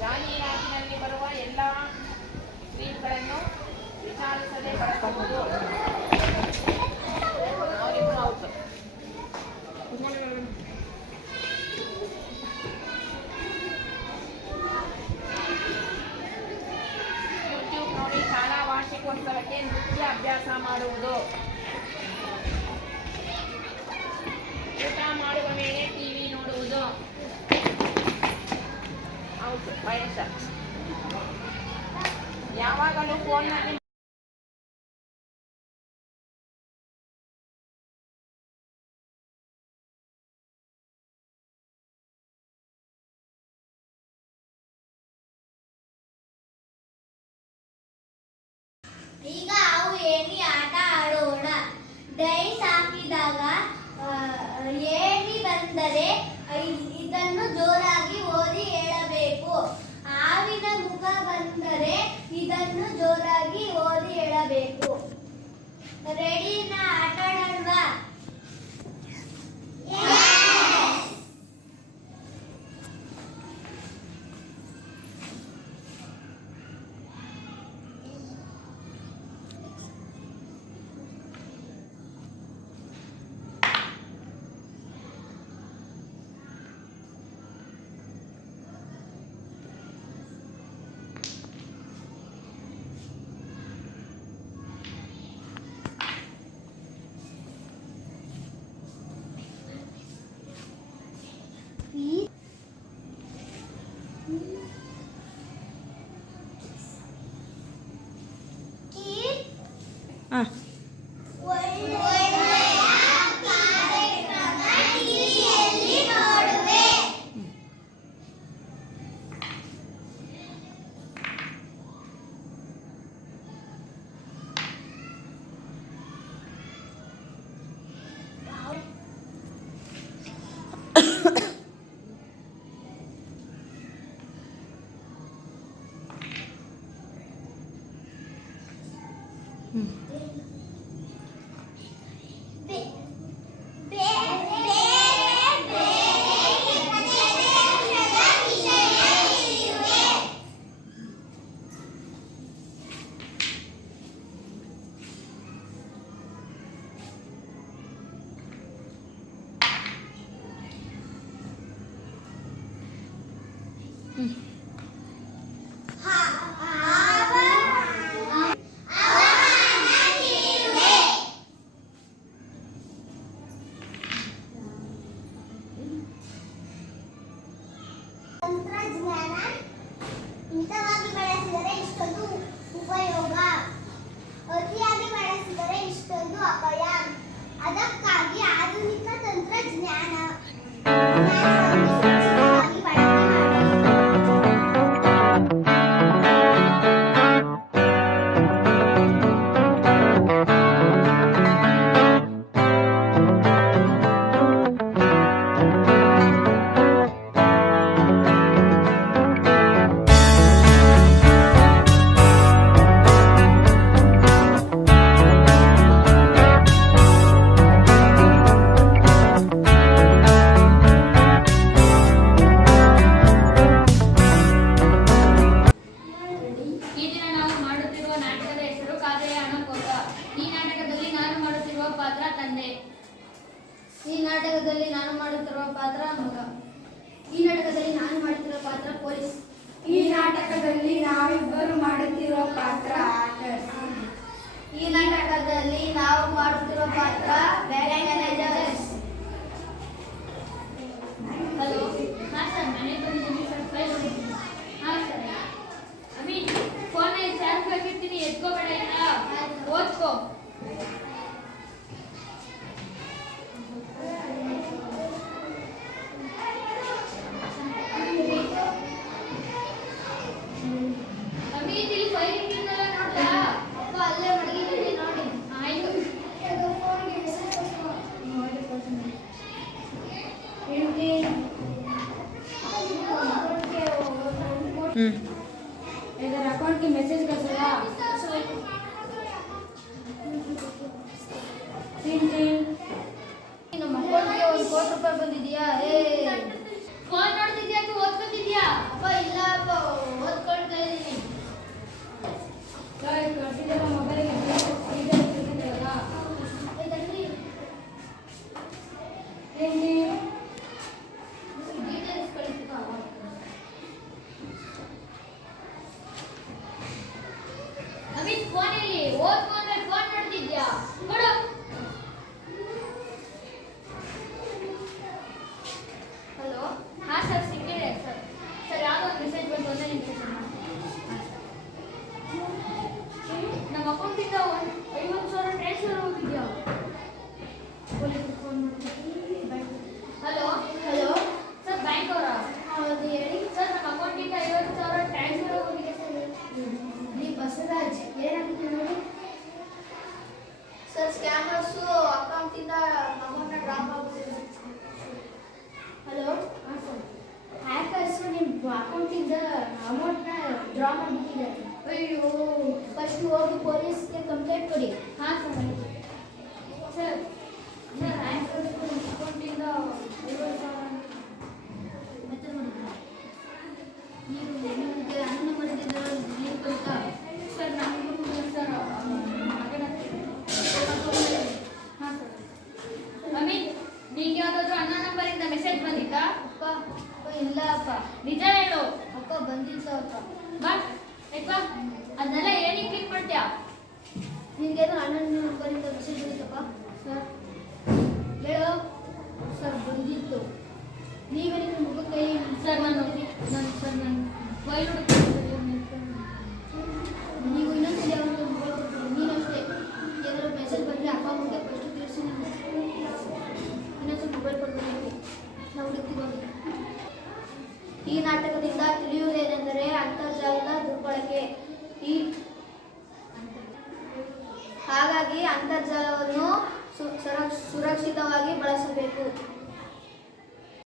ಜಾಹೀರಾತಿನಲ್ಲಿ ಬರುವ ಎಲ್ಲ ಸ್ಕ್ರೀನ್ಗಳನ್ನು ವಿಚಾರಿಸದೆ ಬಳಸಬಹುದು. ಯೂಟ್ಯೂಬ್ ನೋಡಿ ಶಾಲಾ ವಾರ್ಷಿಕೋತ್ಸವಕ್ಕೆ ನೃತ್ಯ ಅಭ್ಯಾಸ ಮಾಡುವುದು. ಊಟ ಮಾಡುವ ವೇಳೆ ಟಿವಿ ನೋಡುವುದು. ಯಾವಾಗಲೂ ಫೋನ್ನಲ್ಲಿ ಈಗ ನಾವು ಏಣಿ ಆಟ ಆಡೋಣ. ಡೈಸ್ ಹಾಕಿದಾಗ ಏಣಿ ಬಂದರೆ ಇದನ್ನು ಜೋರಾಗಿ ಓದಿ ಹೇಳಬೇಕು. ಹಾವಿನ ಮುಖ ಬಂದರೆ ಇದನ್ನು ಜೋರಾಗಿ ಓದಿ ಹೇಳಬೇಕು. ರೆಡಿನ ಆಟ ಆಡೋಣವಾ? ತಂತ್ರಜ್ಞಾನ ಮಿತವಾಗಿ ಬಳಸಿದರೆ ಇಷ್ಟೊಂದು ಉಪಯೋಗ, ಅತಿಯಾಗಿ ಬಳಸಿದರೆ ಇಷ್ಟೊಂದು ಅಪಾಯ. ಅದಕ್ಕಾಗಿ ಆಧುನಿಕ ತಂತ್ರಜ್ಞಾನವನ್ನು ಸೂಕ್ಷ್ಮವಾಗಿ ಬಳಕೆ ಈ ನಾಟಕದಲ್ಲಿ ನಾನು ಮಾಡುತ್ತಿರುವ ಪಾತ್ರ ಮಗ. ಈ ನಾಟಕದಲ್ಲಿ ನಾನು ಮಾಡುತ್ತಿರುವ ಪಾತ್ರ ಪೊಲೀಸ್. ಈ ನಾಟಕದಲ್ಲಿ ನಾವಿಬ್ಬರು ಮಾಡುತ್ತಿರುವ ಪಾತ್ರ ಈ ನಾಟಕದಲ್ಲಿ ನಾವು ಮಾಡುತ್ತಿರುವ ಪಾತ್ರ ಬ್ಯಾಂಕ್ ಮ್ಯಾನೇಜರ್. ಹಲೋ, ಇದರ ಅಕೌಂಟ್ಗೆ ಮೆಸೇಜ್ ಕಳಿಸಲ್ಲ. ನಮ್ಮ ಅಕೌಂಟ್ಗೆ ₹1,00,00,000 ಬಂದಿದ್ಯಾ? ಫೋನ್ ನೋಡ್ತಿದ್ಯಾ ಅಥವಾ ಓದ್ಕೊತಿದ್ಯಾ? ಅಪ್ಪ ಇಲ್ಲ ಅಪ್ಪ, ಓದ್ಕೊಳ್ತಾ ಇದ್ದೀನಿ. ಕಳಿಸಿದೆಲ್ಲ ಮೊಬೈಲ್ಗೆ ಕಳಿಸಿದ್ರಲ್ಲ. ಡೀಟೇಲ್ಸ್ ಕಳಿಸ್ತಾ. ನವೀನ್ ಫೋನ್ ಇಲ್ಲಿ ಓದ್ಕೊಂಡ್ರೆ ಫೋನ್ ನೋಡ್ತಿದ್ಯಾ? ಕೊಡು. ಹಲೋ, ಹಾ ಸರ್ ಸಿಕ್ಕಿದೆ ಸರ್. ಸರ್ ಯಾವುದೋ ಒಂದು ಮೆಸೇಜ್ ಬಂತು, ಒಂದೇ ನಿಮಿಷ ಸರ್. ನಮ್ಮ ಅಕೌಂಟಿಂದ 50,000 ಟ್ರಾನ್ಸ್ಫರ್ ಹೋಗಿದ್ಯಾ? ಹಲೋ ಹಲೋ, ಸರ್, ಬ್ಯಾಂಕ್ ಅವರಾ? ಹೌದು ಹೇಳಿ. ಸರ್, ನಮ್ಮ ಅಕೌಂಟಿಂದ 50,000 ಟ್ರಾನ್ಸ್ಫರ್ ಹೋಗಿದೆ ಸರ್. ನೀವು ಬಸವರಾಜ್, ಏನಾಗಿದೆ ನೋಡಿ. ಸರ್, ಸ್ಕ್ಯಾಮರ್ಸು ಅಕೌಂಟಿಂದ ಅಮೌಂಟ್ನ ಡ್ರಾಪ್ ಆಗುತ್ತಿದೆ. ಹಲೋ, ಹಾಂ ಸರ್. ಹ್ಯಾಕರ್ಸು ನಿಮ್ಮ ಅಕೌಂಟಿಂದ ಅಮೌಂಟ್ನ ಡ್ರಾ ಮಾಡಿಬಿಟ್ಟಿದ್ದಾರೆ. ಅಯ್ಯೋ, ಫಸ್ಟ್ ಹೋಗಿ ಪೊಲೀಸ್ಗೆ ಕಂಪ್ಲೇಂಟ್ ಕೊಡಿ. ಹಾಂ ಸರ್. ಸರ್ ಸರ್ ಹ್ಯಾಂಕರ್ಸ್ ಅಕೌಂಟಿಂದ 50,000 ಮತ್ತೆ ಮಾಡಿದ್ದೀರಾ? ನೀವು ನಿಮಗೆ ಅನ್ನ ಮಾಡಿದ್ದೀರ ಲಿಂಕ್ ಬಂತಾ? ಸರ್ ನಮಗೂ ಸರ್ ಹಾಂ ಸರ್. ಅಮಿತ್, ನಿಂಗೆ ಯಾವುದಾದ್ರೂ ಅನ್ನ ನಂಬರಿಂದ ಮೆಸೇಜ್ ಬಂದಿತ್ತಾ? ಅಪ್ಪ ಇಲ್ಲ ಅಪ್ಪ. ನಿಜ ಹೇಳು. ಅಪ್ಪ ಬಂದಿಲ್ಲ ಅಪ್ಪ. ಬಾ ಬಾ, ಅದನ್ನೆಲ್ಲ ಏನಕ್ಕೆ ಕ್ಲಿಕ್ ಮಾಡ್ತೀಯಾ? ನಿಮಗೇನು ಅಣ್ಣನ ನಂಬರಿಂದ ಮೆಸೇಜ್ ಬಂದಿತ್ತಪ್ಪ? ಸರ್ ಹೇಳೋ. ಸರ್ ಬಂದಿತ್ತು. ನೀವೇ ನಿಮ್ಮ ಮುಖ ಕೈ ಸರ್ ನಾನು ಫೈಲ್ ನೀವು ಇನ್ನೊಂದ್ಸಲಿ ಅವ್ರಿಗೆ ಮೊಬೈಲ್ ಕೊಡ್ತೀವಿ. ನೀನಷ್ಟೇ ಏನಾದ್ರು ಮೆಸೇಜ್ ಬಂದರೆ ಅಪ್ಪ ಅಮ್ಮಗೆ ಫಸ್ಟ್ ತಿಳಿಸಿ. ಇನ್ನೊಂದ್ಸಲಿ ಮೊಬೈಲ್ ಕೊಡ್ಬೇಕು. ನಾವು ಹುಡುಕ್ತೀವಿ. ಈ ನಾಟಕದಿಂದ ತಿಳಿಯುವುದೇನೆಂದರೆ ಅಂತರ್ಜಾಲದ ದುರ್ಬಳಕೆ. ಹಾಗಾಗಿ ಅಂತರ್ಜಾಲವನ್ನು ಸುರಕ್ಷಿತವಾಗಿ ಬಳಸಬೇಕು.